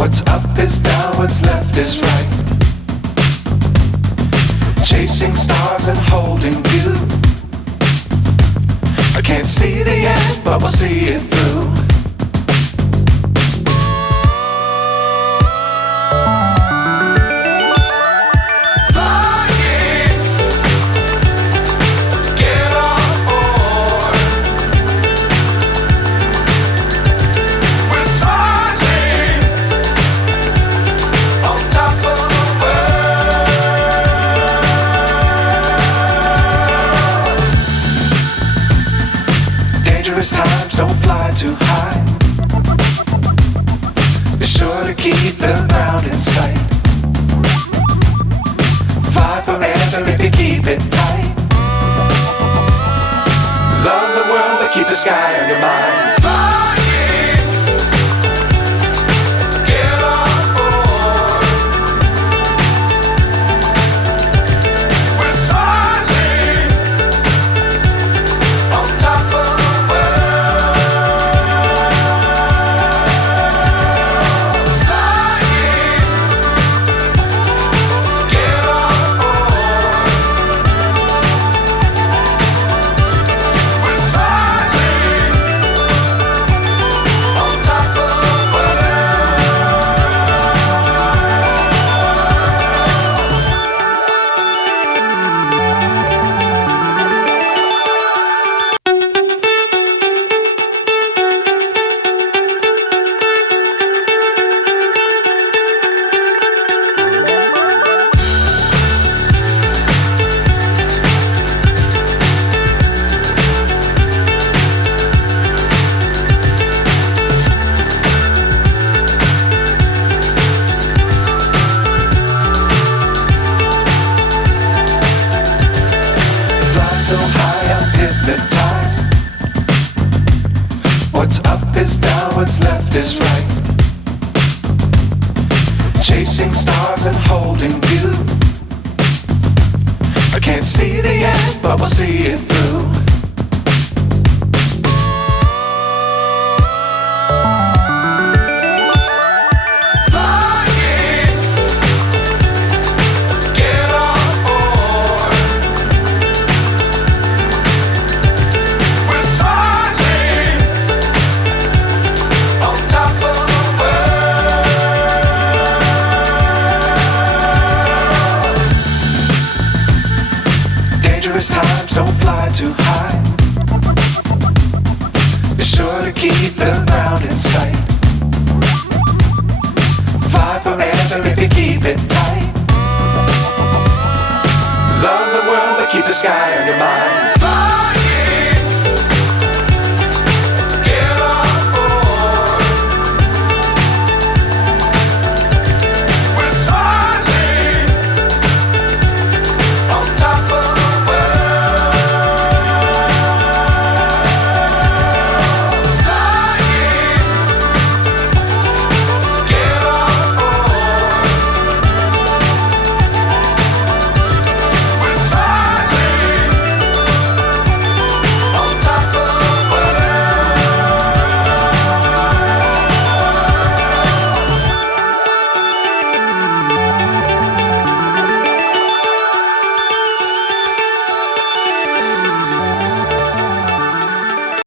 What's up is down, what's left is right. Chasing stars and holding you. I can't see the end, but we'll see it through. Times don't fly too high. Be sure to keep the ground in sight. Fly forever if you keep it tight. Love the world but keep the sky on your mind. So high I'm hypnotized. What's up is down, what's left is right. Chasing stars and holding you. I can't see the end, but we'll see it through. Times don't fly too high. Be sure to keep the ground in sight. Fly forever if you keep it tight. Love the world but keep the sky on your mind.